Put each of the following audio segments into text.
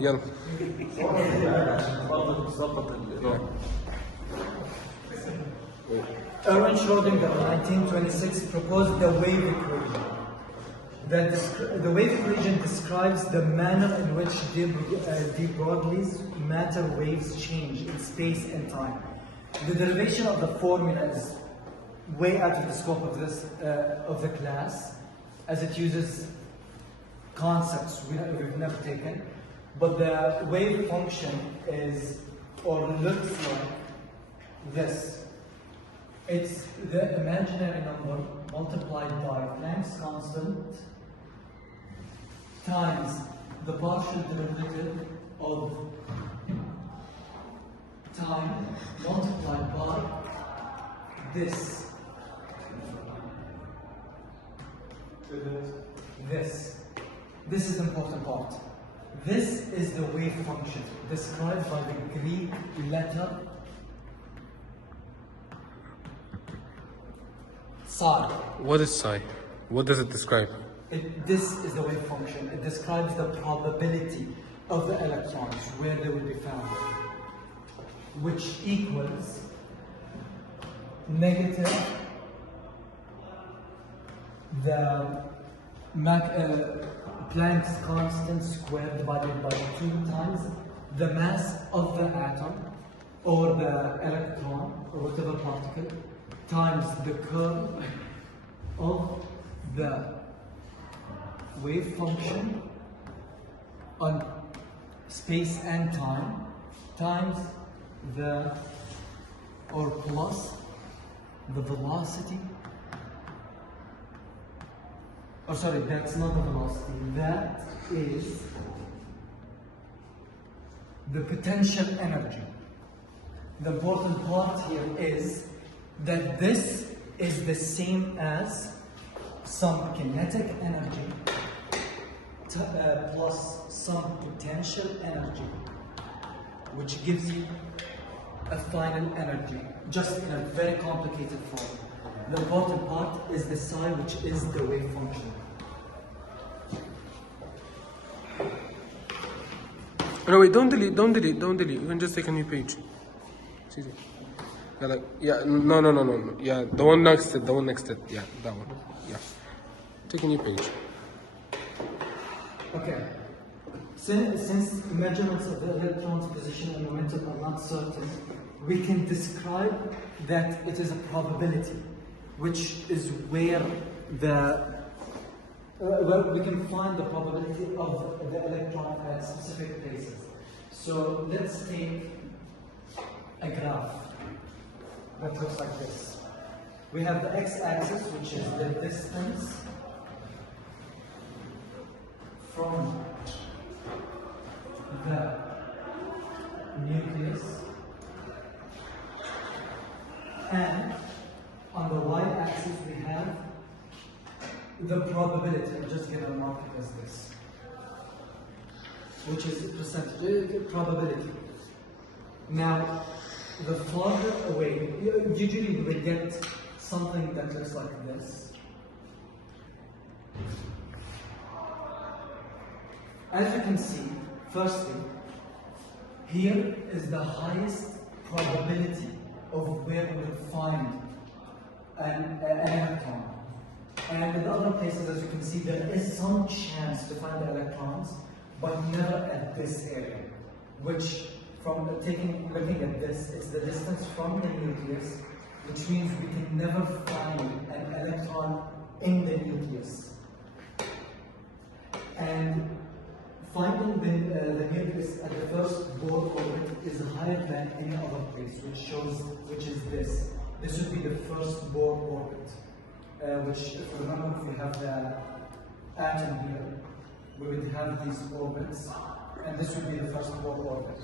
يلا. Erwin Schrödinger in 1926 proposed the wave equation. The wave equation describes the manner in which de Broglie's matter waves change in space and time. The derivation of the formula is way out of the scope of the class, as it uses concepts we've never taken. But the wave function is, or looks like this. It's the imaginary number multiplied by Planck's constant times the partial derivative of time multiplied by this. This is the important part. This is the wave function described by the Greek letter psi. What is psi? What does it describe? This is the wave function. It describes the probability of the electrons, where they will be found, which equals negative the Planck's constant squared divided by 2 times the mass of the atom or the electron or whatever particle times the curl of the wave function on space and time times the, or plus the velocity. Oh, sorry, that's not the velocity. That is the potential energy. The important part here is that this is the same as some kinetic energy plus some potential energy, which gives you a final energy, just in a very complicated form. The important part is the psi, which is the wave function. No, wait, don't delete. You can just take a new page. See? Yeah, like, yeah, no. Yeah, the one next to it. Yeah, that one. Yeah. Take a new page. Okay. Since measurements of the electron's position and momentum are not certain, we can describe that it is a probability, which is where we can find the probability of the electron at specific places. So let's take a graph that looks like this. We have the x-axis, which is the distance from the nucleus, and on the y-axis we have the probability. I'm just going to mark it as this, which is percentage probability. Now, the farther away, usually we get something that looks like this. As you can see, firstly, here is the highest probability of where we will find an electron. And in other places, as you can see, there is some chance to find the electrons, but never at this area, which from looking at this, it's the distance from the nucleus, which means we can never find an electron in the nucleus. And finding the nucleus at the first Bohr orbit is higher than any other place, which is this. This would be the first Bohr orbit, which, if you remember, if we have the atom here, we would have these orbits, and this would be the first Bohr orbit.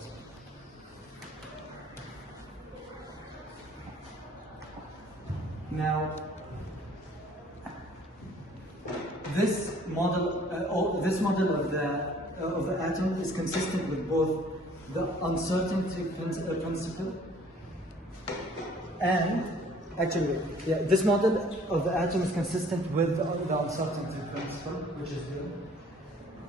Now, this model of the atom is consistent with both the uncertainty principle and this model of the atom is consistent with the uncertainty principle, which is good.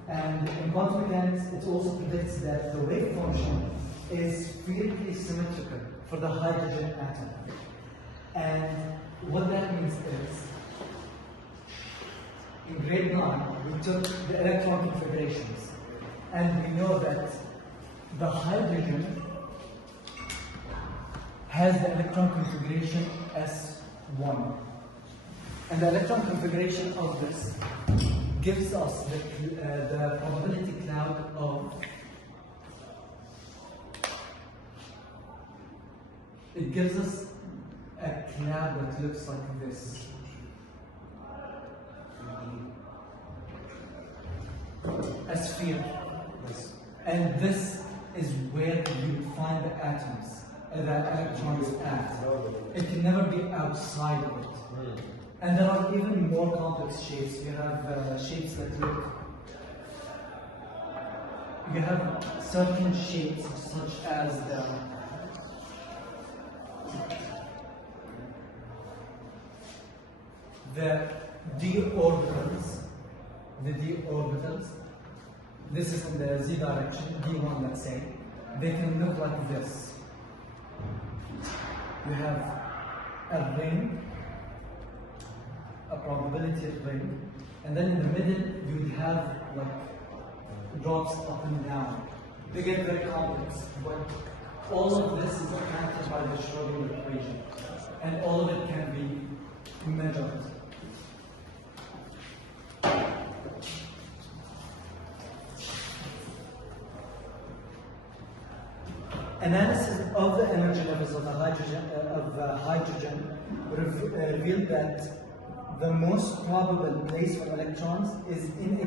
And in quantum mechanics, it also predicts that the wave function is spherically symmetrical for the hydrogen atom. And what that means is, in grade 9, we took the electron configurations, and we know that the hydrogen has the electron configuration S1. And the electron configuration of this gives us the probability cloud of, it gives us a cloud that looks like this. A sphere. And this is where you find the atoms, the electrons at. It can never be outside of it. And there are even more complex shapes. You have shapes that look, you have certain shapes such as the d orbitals, this is in the z direction, d1 let's say, they can look like this. You have a ring, a probability ring, and then in the middle you would have like drops up and down. They get very complex, but all of this is accounted by the Schrödinger equation, and all of it can be measured. Analysis of the energy levels of the hydrogen revealed that the most probable place for electrons is in a